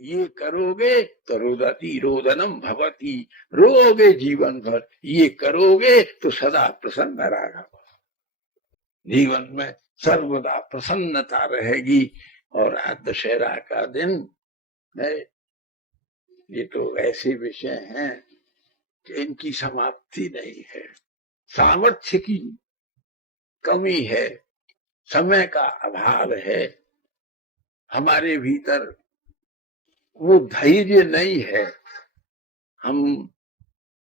ये करोगे तो रोदती रोदनम भवती, रोगे जीवन भर, ये करोगे तो सदा प्रसन्न राघव, जीवन में सर्वदा प्रसन्नता रहेगी। और आज दशहरा का दिन है, ये तो ऐसे विषय हैं कि इनकी समाप्ति नहीं है। सामर्थ्य की कमी है, समय का अभाव है, हमारे भीतर वो धैर्य नहीं है। हम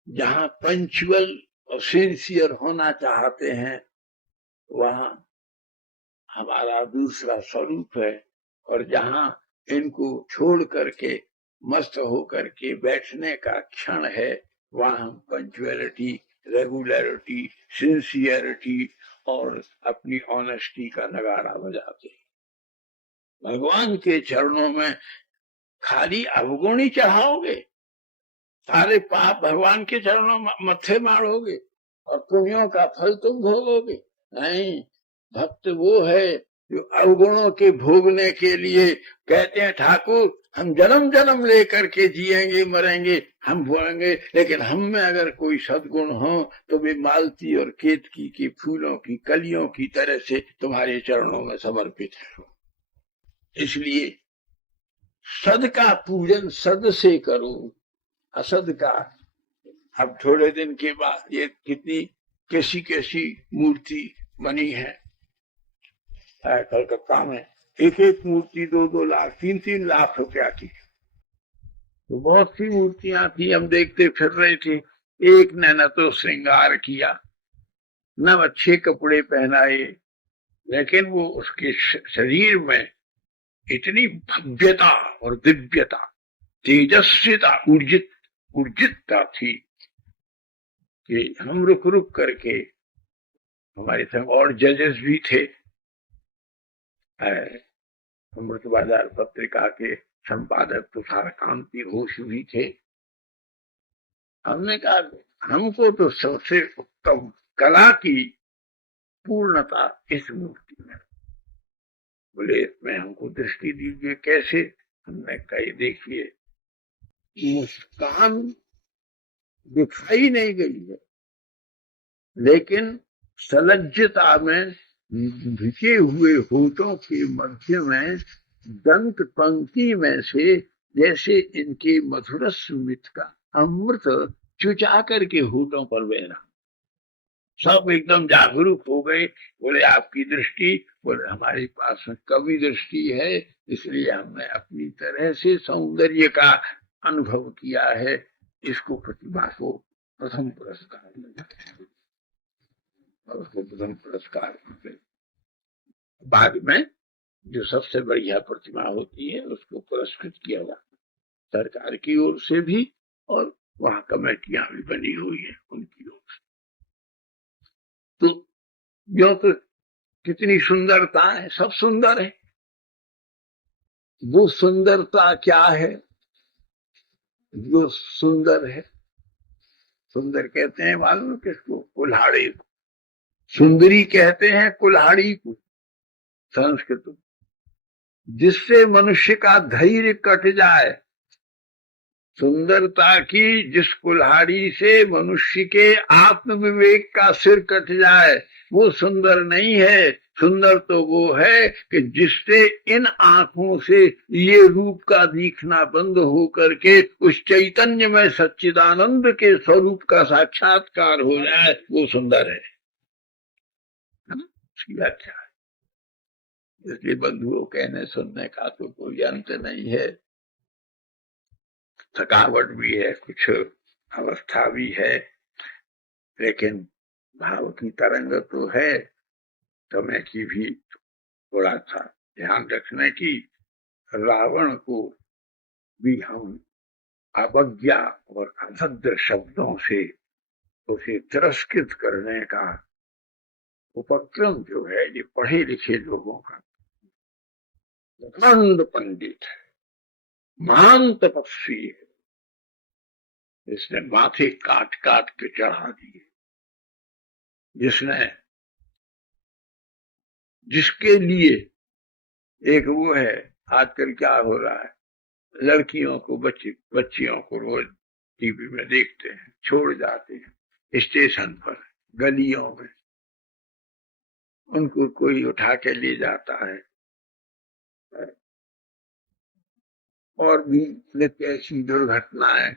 जहां पंचुअल और सिंसियर होना चाहते हैं, वहां हमारा दूसरा स्वरूप है। और जहां इनको छोड़ करके मस्त होकर के बैठने का क्षण है, वहां हम पंचुअलिटी, रेगुलरिटी, सिंसियरिटी और अपनी ऑनेस्टी का नगाड़ा बजाते हैं। भगवान के चरणों में खाली अवगुण ही चढ़ाओगे, सारे पाप भगवान के चरणों में मत्थे मारोगे और पुण्यों का फल तुम भोगोगे? नहीं, भक्त वो है जो अवगुणों के भोगने के लिए कहते हैं, ठाकुर हम जन्म जन्म लेकर के जिएंगे मरेंगे हम भोगेंगे, लेकिन हम में अगर कोई सद्गुण हो तो वे मालती और केतकी के फूलों की कलियों की तरह से तुम्हारे चरणों में समर्पित है। इसलिए सद का पूजन सद से करो, असद का। अब थोड़े दिन के बाद ये कितनी कैसी कैसी मूर्ति बनी है कलकत्ता में, एक एक मूर्ति 2-2 लाख 3-3 लाख रुपया की। तो बहुत सी मूर्तियां थी, हम देखते फिर रहे थे। एक ने न तो श्रृंगार किया, न अच्छे कपड़े पहनाए, लेकिन वो उसके शरीर में इतनी भव्यता और दिव्यता, तेजस्विता, ऊर्जितता थी कि हम रुक रुक करके, हमारे संग और जजेस भी थे, अमृत बाजार पत्रिका के संपादक तुषार कांति घोष भी थे। हमने कहा हमको तो सबसे उत्तम कला की पूर्णता इस मूर्ति में। बोले इसमें हमको दृष्टि दीजिए कैसे? हमने कहा देखिए, मुस्कान दिखाई नहीं गई है, लेकिन सलज्जता में भिके हुए होठों के मध्य में दंत पंक्ति में से जैसे इनके मधुर स्मित का अमृत चुचा करके होठों पर बहना। सब एकदम जागरूक हो गए। बोले आपकी दृष्टि? बोले हमारे पास कवि दृष्टि है, इसलिए हमने अपनी तरह से सौंदर्य का अनुभव किया है। इसको प्रतिभा को प्रथम पुरस्कार मिला, उसको प्रथम पुरस्कार मिले। बाद में जो सबसे बढ़िया प्रतिमा होती है उसको पुरस्कृत किया जाता, सरकार की ओर से भी और वहां कमेटियां भी बनी हुई है उनकी ओर से। तो यो तो कितनी सुंदरता है, सब सुंदर है। वो सुंदरता क्या है? जो सुंदर है, सुंदर कहते हैं मालूम किसको? कुल्हाड़ी को। सुंदरी कहते हैं कुल्हाड़ी को संस्कृत में, जिससे मनुष्य का धैर्य कट जाए। सुंदरता की जिस कुल्हाड़ी से मनुष्य के आत्मविवेक का सिर कट जाए, वो सुंदर नहीं है। सुंदर तो वो है कि जिससे इन आंखों से ये रूप का दिखना बंद हो करके उस चैतन्य में सच्चिदानंद के स्वरूप का साक्षात्कार हो जाए, वो सुंदर है ना? उसकी व्याख्या है। इसलिए बंधुओं कहने सुनने का तो कोई अंत नहीं है। थकावट भी है, कुछ अवस्था भी है, लेकिन भाव की तरंग तो है। समय की भी थोड़ा सा ध्यान रखने की। रावण को भी हम अवज्ञा और अभद्र शब्दों से उसे तिरस्कृत करने का उपक्रम जो है, ये पढ़े लिखे लोगों का। नंद पंडित है, महान तपस्वी है, इसने माथे काट काट के चढ़ा दिए। जिसके लिए एक वो है, आजकल क्या हो रहा है, लड़कियों को बच्चियों को रोज टीवी में देखते हैं, छोड़ जाते हैं स्टेशन पर, गलियों में, उनको कोई उठा के ले जाता है। और भी नित्य ऐसी दुर्घटनाएं।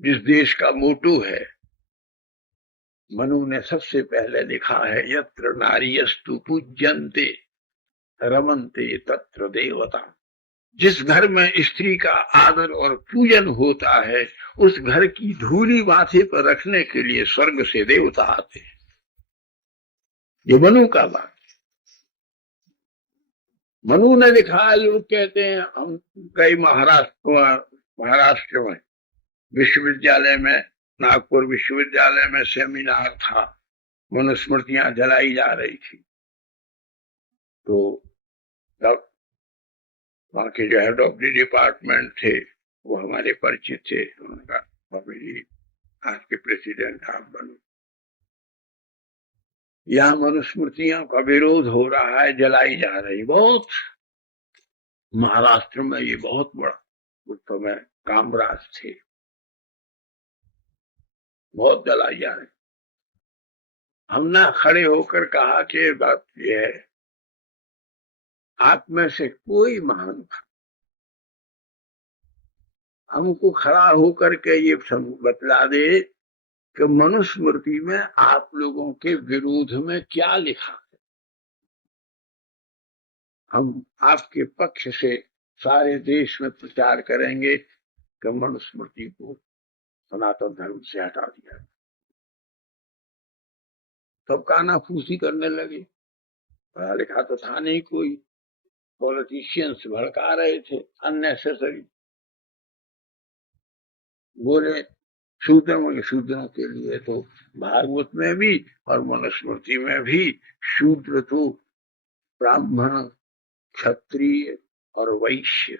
जिस देश का मोटू है, मनु ने सबसे पहले लिखा है, यत्र नारीयस्तु पूज्यन्ते रमन्ते तत्र देवता। जिस घर में स्त्री का आदर और पूजन होता है, उस घर की धूली माथे पर रखने के लिए स्वर्ग से देवता आते हैं। ये मनु का बात। मनु ने लिखा है, लोग कहते हैं, हम गए महाराष्ट्र में विश्वविद्यालय में, नागपुर विश्वविद्यालय में सेमिनार था, मनुस्मृतियां जलाई जा रही थी। तो वहां के जो हेड ऑफ द डिपार्टमेंट थे वो हमारे परिचित थे। उनका बाबी जी आज के प्रेसिडेंट आप बनो, यहाँ मनुस्मृतियों का विरोध हो रहा है, जलाई जा रही। बहुत महाराष्ट्र में ये बहुत बड़ा, उस समय कामराज थे, बहुत जलाई जा रही। हमने खड़े होकर कहा कि बात यह है, आप में से कोई महान था, हमको खड़ा होकर के ये बतला दे कि मनुस्मृति में आप लोगों के विरोध में क्या लिखा है। हम आपके पक्ष से सारे देश में प्रचार करेंगे कि मनुस्मृति को सनातन धर्म से हटा दिया। सब कानाफूसी करने लगे, पढ़ा लिखा तो था नहीं कोई, पॉलिटिशियंस भड़का रहे थे अननेसेसरी। बोले शूद्रों के लिए तो भागवत में भी और मनुस्मृति में भी शूद्र तो ब्राह्मण, क्षत्रिय और वैश्य,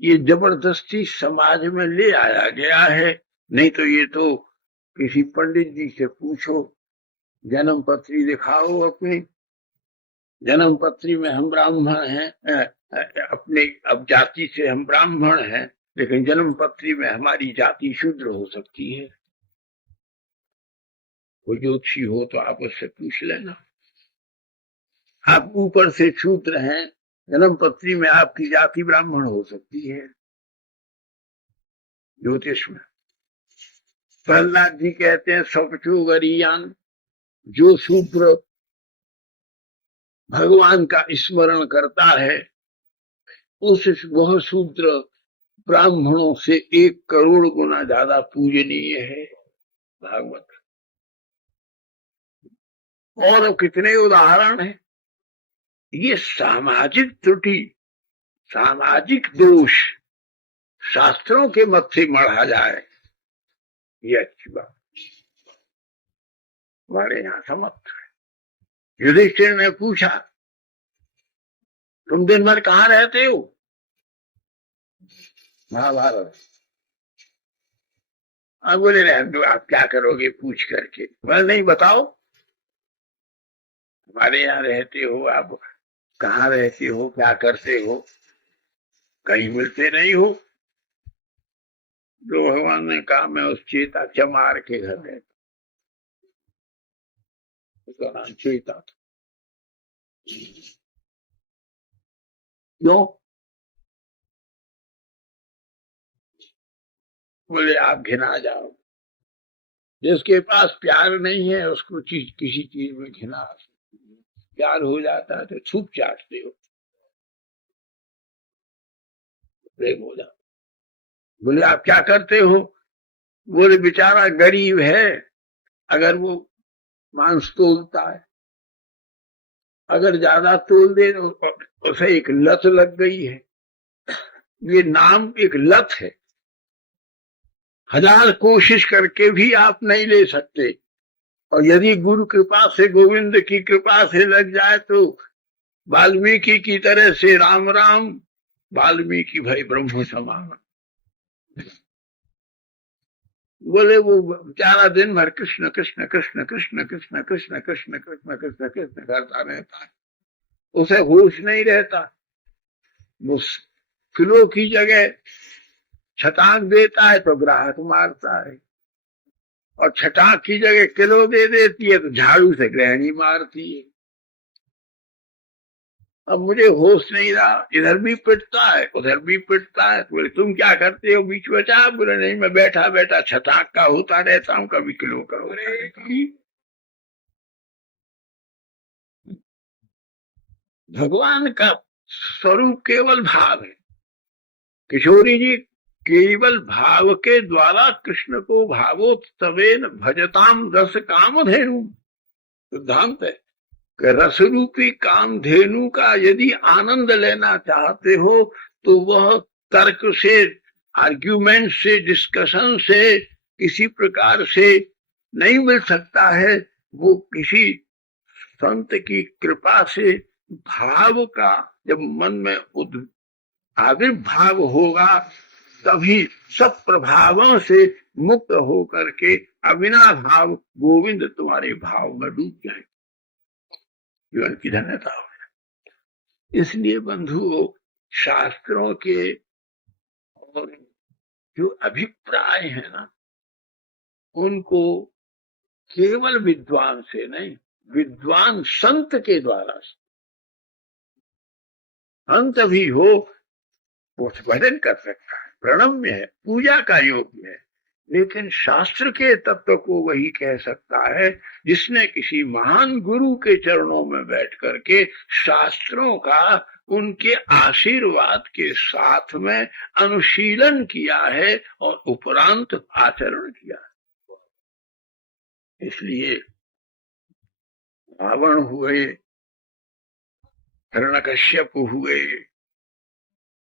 ये जबरदस्ती समाज में ले आया गया है। नहीं तो ये तो किसी पंडित जी से पूछो, जन्म पत्री दिखाओ अपनी, जन्म पत्री में हम ब्राह्मण हैं, अपने अब जाति से हम ब्राह्मण हैं, लेकिन जन्म पत्री में हमारी जाति शूद्र हो सकती है। कोई ज्योतिषी हो तो आप उससे पूछ लेना, आप ऊपर से शूद्र हैं, जन्म पत्री में आपकी जाति ब्राह्मण हो सकती है। ज्योतिष में प्रहलाद जी कहते हैं, सपचो गरियान, जो शूद्र भगवान का स्मरण करता है वह शूद्र ब्राह्मणों से 1 करोड़ गुना ज्यादा पूजनीय है। भागवत और कितने उदाहरण हैं। ये सामाजिक त्रुटि, सामाजिक दोष शास्त्रों के मत से मढ़ा जाए, ये अच्छी बात हमारे यहाँ समझ। युधिष्ठिर ने पूछा, तुम दिन भर कहाँ रहते हो? महाभारत। अब बोले, रहने दो, आप क्या करोगे पूछ करके। बोले नहीं, बताओ, हमारे यहाँ रहते हो, आप कहाँ रहते हो, क्या करते हो? कहीं मिलते नहीं हो। जो भगवान ने कहा, मैं उस चेता चमार के घर रहता, उसका नाम चेता था। क्यों? बोले आप घिना जाओ। जिसके पास प्यार नहीं है उसको किसी चीज में घिना, प्यार हो जाता है तो छुप चाटते हो, प्रेम हो जाता। बोले आप क्या करते हो? बोले बेचारा गरीब है, अगर वो मांस तोलता है, अगर ज्यादा तोल दे तो उसे एक लत लग गई है। ये नाम एक लत है, 1000 कोशिश करके भी आप नहीं ले सकते। और यदि गुरु कृपा से, गोविंद की कृपा से लग जाए तो वाल्मीकि की तरह से राम राम, वाल्मीकि भाई ब्रह्म समान। बोले वो बेचारा दिन भर कृष्ण कृष्ण कृष्ण कृष्ण कृष्ण कृष्ण कृष्ण कृष्ण कृष्ण कृष्ण करता रहता है, उसे होश नहीं रहता। वो किलो की जगह छटाक देता है तो ग्राहक मारता है, और छटाक की जगह किलो दे देती है तो झाड़ू से गृहिणी मारती है। अब मुझे होश नहीं रहा, इधर भी पिटता है उधर भी पिटता है। बोले तुम क्या करते हो बीच बचा? बोले नहीं, मैं बैठा बैठा छटाक का होता रहता हूँ, कभी किलो करो। भगवान का स्वरूप केवल भाव है। किशोरी जी केवल भाव के द्वारा कृष्ण को भावोत्सवेन भजताम रस कामधेनु सिद्धांत है कि रस रूपी कामधेनु का यदि आनंद लेना चाहते हो तो वह तर्क से, आर्ग्यूमेंट से, डिस्कशन से, किसी प्रकार से नहीं मिल सकता है। वो किसी संत की कृपा से भाव का जब मन में आविर्भाव होगा तभी सब प्रभावों से मुक्त होकर के अविना भाव गोविंद तुम्हारे भाव में डूब जाएंगे। जीवन की धन्यता हो। इसलिए बंधुओं, शास्त्रों के और जो अभिप्राय है ना, उनको केवल विद्वान से नहीं, विद्वान संत के द्वारा, संत भी हो वो भजन कर सकता है, प्रणम्य है, पूजा का योग्य है, लेकिन शास्त्र के तत्व को वही कह सकता है जिसने किसी महान गुरु के चरणों में बैठ करके शास्त्रों का उनके आशीर्वाद के साथ में अनुशीलन किया है और उपरांत आचरण किया है। इसलिए रावण हुए, हिरण्यकश्यप हुए,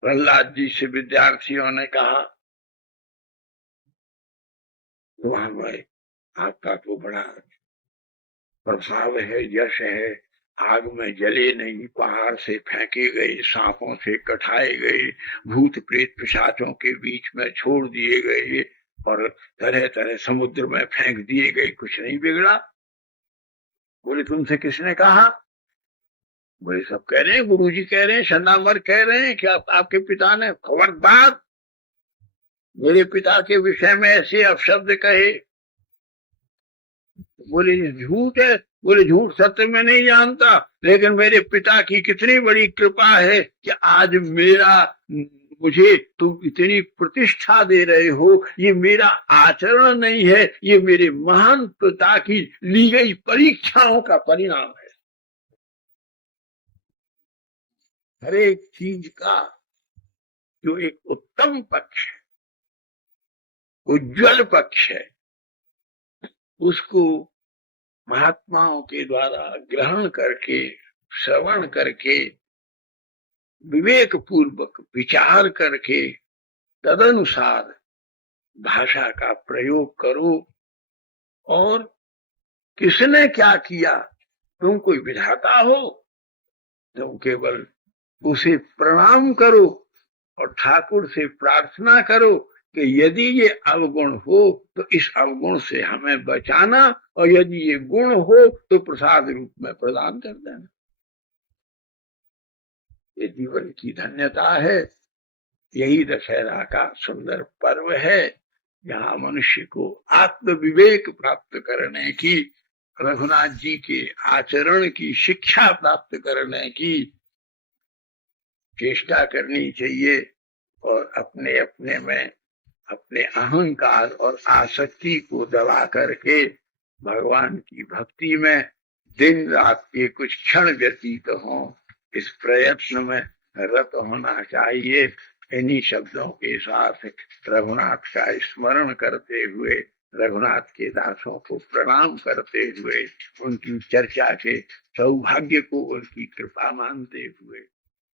प्रहलाद जी से विद्यार्थियों ने कहा वहां में आपका तो बड़ा प्रभाव है, यश है, आग में जले नहीं, पहाड़ से फेंके गए, सांपों से कटाए गए, भूत प्रेत पिशाचों के बीच में छोड़ दिए गए और तरह तरह समुद्र में फेंक दिए गए, कुछ नहीं बिगड़ा। बोले तुमसे किसने कहा? बोले सब कह रहे हैं, गुरुजी कह रहे हैं, शंदामर कह रहे हैं कि आपके पिता ने। खबरदार मेरे पिता के विषय में ऐसे अपशब्द कहे। बोले झूठ है। बोले झूठ सत्य में नहीं जानता, लेकिन मेरे पिता की कितनी बड़ी कृपा है कि आज मुझे तुम इतनी प्रतिष्ठा दे रहे हो। ये मेरा आचरण नहीं है, ये मेरे महान पिता की ली गई परीक्षाओं का परिणाम है। हर एक चीज का जो एक उत्तम पक्ष है, उज्जवल पक्ष है, उसको महात्माओं के द्वारा ग्रहण करके, श्रवण करके, विवेक पूर्वक विचार करके तदनुसार भाषा का प्रयोग करो। और किसने क्या किया, तुम कोई विधाता हो, तुम केवल उसे प्रणाम करो और ठाकुर से प्रार्थना करो कि यदि ये अवगुण हो तो इस अवगुण से हमें बचाना, और यदि ये गुण हो तो प्रसाद रूप में प्रदान कर देना। ये जीवन की धन्यता है। यही दशहरा का सुंदर पर्व है, जहाँ मनुष्य को आत्म विवेक प्राप्त करने की, रघुनाथ जी के आचरण की शिक्षा प्राप्त करने की चेष्टा करनी चाहिए, और अपने अपने में अपने अहंकार और आसक्ति को दबा करके भगवान की भक्ति में दिन रात के कुछ क्षण व्यतीत हों, इस प्रयत्न में रत होना चाहिए। इन्हीं शब्दों के साथ रघुनाथ का स्मरण करते हुए, रघुनाथ के दासों को प्रणाम करते हुए, उनकी चर्चा के सौभाग्य को उनकी कृपा मानते हुए